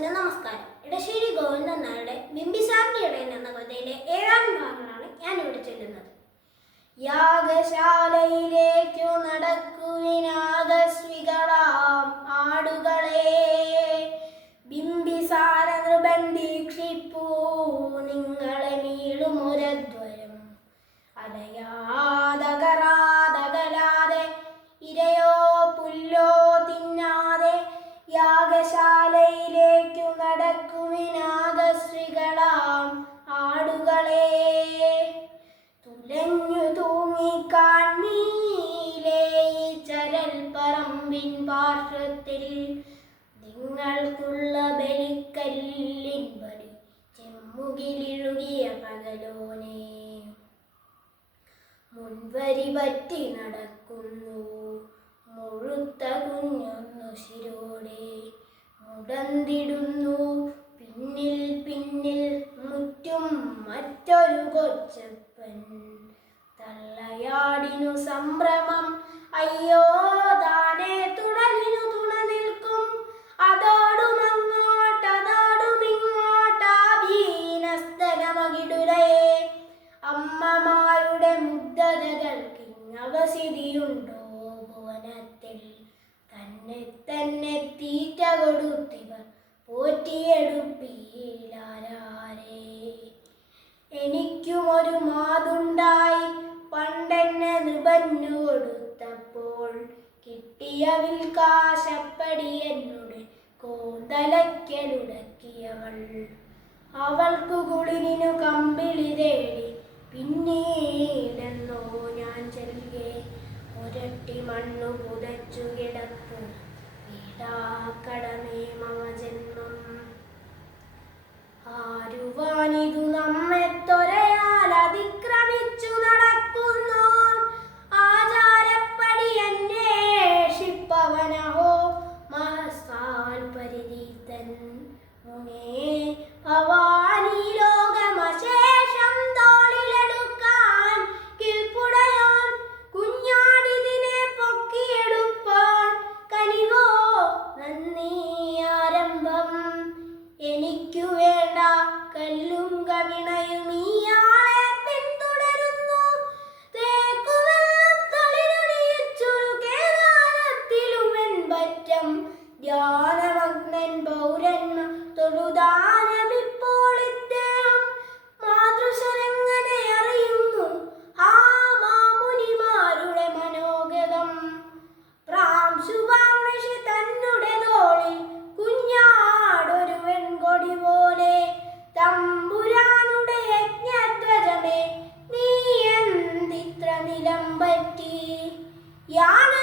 വ്യൂവേഴ്സിന് നമസ്കാരം. ഇടശ്ശേരി ഗോവിന്ദൻ നായരുടെ ബിംബിസാറിന്റെ ഇടയൻ എന്ന കഥയിലെ ഏഴാം ഭാഗമാണ് ഞാൻ ഇവിടെ ചൊല്ലുന്നത്. യാഗശാലയിലേക്കു നടക്കുവിനാദസ്വികളാം ആടുകളെ. ബിംബിസാര നൃപൻ നിങ്ങളെ തുലഞ്ഞു തൂങ്ങി കാൺമീലേ ഈ ചരൽ പറമ്പിൻ പാർശ്വത്തിൽ നിങ്ങൾക്കുള്ള ബലിക്കല്ലിൻ ബലി ചെമ്മുകിലിഴുകിയ പകലോനെ. മുൻവരി പറ്റി നടക്കുന്നു മുഴുത്ത കുഞ്ഞൊന്നു ശിരോടെ. മുടന്തിടുന്നു പിന്നിൽ പിന്നിൽ മുറ്റും മറ്റൊരു കൊച്ചപ്പൻ. തള്ളയാടിനു സംഭ്രമം. അയ്യോ തുണ നിൽക്കും. അമ്മമാരുടെ തീറ്റ എനിക്കും ഒരു മാതുണ്ടായി. പണ്ടെന്നെ നിബന്നു കൊടുത്തപ്പോൾ കിട്ടിയ വിൽക്കാശപ്പടി എന്നോട് കോന്തലയ്ക്കലുടക്കിയവൾ അവൾക്കു കുളിരിനു കമ്പിളി തേടി പിന്നീടെന്നോ ഞാൻ ചെല്ലുകെ ഒരട്ടി മണ്ണു പുതച്ചു കിടപ്പു. വീടാക്കടമേ മമ ജന്മം? ആരുവാനിതു എനിക്കു വേണ്ട കല്ലും കവിണയും யானை